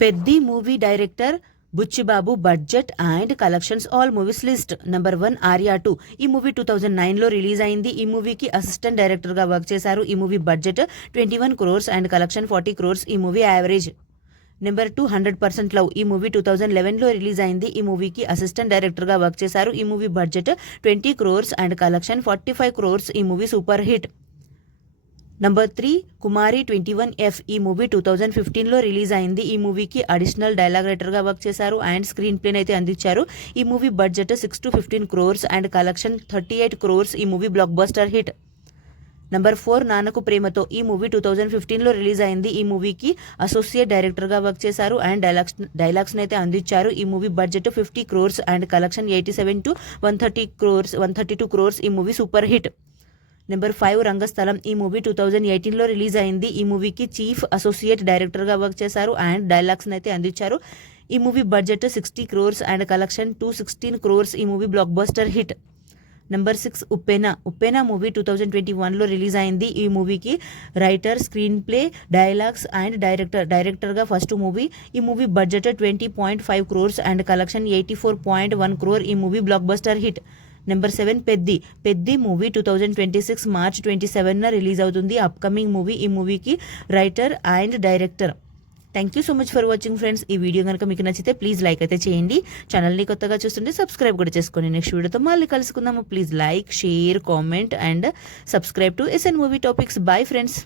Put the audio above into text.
Peddi movie director Buchibabu budget and collections all movies list. Number 1 Arya 2. ఈ movie 2009లో release అయింది. ఈ మూవీకి అసిస్టెంట్ డైరెక్టర్ గా వర్క్ చేశారు. ఈ movie budget 21 crores and collection 40 crores. ఈ మూవీ యావరేజ్. Number 2 100% love. ఈ మూవీ 2011లో రిలీజ్ అయింది. ఈ మూవీకి అసిస్టెంట్ డైరెక్టర్ గా వర్క్ చేశారు. ఈ movie budget 20 crores and collection 45 crores. ఈ మూవీ సూపర్ హిట్. నంబర్ 3 కుమారి 21F. ఈ మూవీ 2015లో రిలీజ్ అయింది. ఈ మూవీకి అడిషనల్ డైలాగ్ రైటర్ గా వర్క్ చేశారు అండ్ స్క్రీన్ ప్లేని అయితే అందించారు. ఈ movie budget 6 to 15 crores and collection 38 crores. ఈ movie blockbuster hit. Number 4 Nannaku Prematho. ఈ మూవీ 2015లో రిలీజ్ అయింది. ఈ మూవీకి అసోసియేట్ డైరెక్టర్ గా వర్క్ చేశారు అండ్ డైలాగ్స్ అయితే అందించారు. ఈ movie budget 50 crores and collection 87 to 132 crores. ఈ మూవీ సూపర్ హిట్. నెంబర్ 5 రంగస్థలం. ఈ మూవీ 2018లో రిలీజ్ అయింది. ఈ మూవీకి చీఫ్ అసోసియేట్ డైరెక్టర్ గా వర్క్ చేశారు అండ్ డైలాగ్స్ అయితే అందించారు. ఈ movie budget 60 crores and collection 216 crores. ఈ movie blockbuster hit. Number 6 ఉప్పెన మూవీ 2021లో రిలీజ్ అయింది. ఈ మూవీకి writer, screen play, dialogues and director గా ఫస్ట్ మూవీ. ఈ movie budget 20.5 crores and collection 84.1 crore. ఈ movie blockbuster hit. Number 7 Peddi movie 2026 March 27న release అవుతుంది. Upcoming movie. ఈ మూవీకి writer and director. Thank you so much for watching friends. ఈ video కనుక మీకు నచ్చితే ప్లీజ్ లైక్ అయితే చేయండి. ఛానల్ని కొత్తగా చూస్తుంటే సబ్స్క్రైబ్ కూడా చేసుకోండి. నెక్స్ట్ వీడియోతో మళ్ళీ కలుసుకుందాము. Please like, share, comment and subscribe to SN movie topics. Bye friends.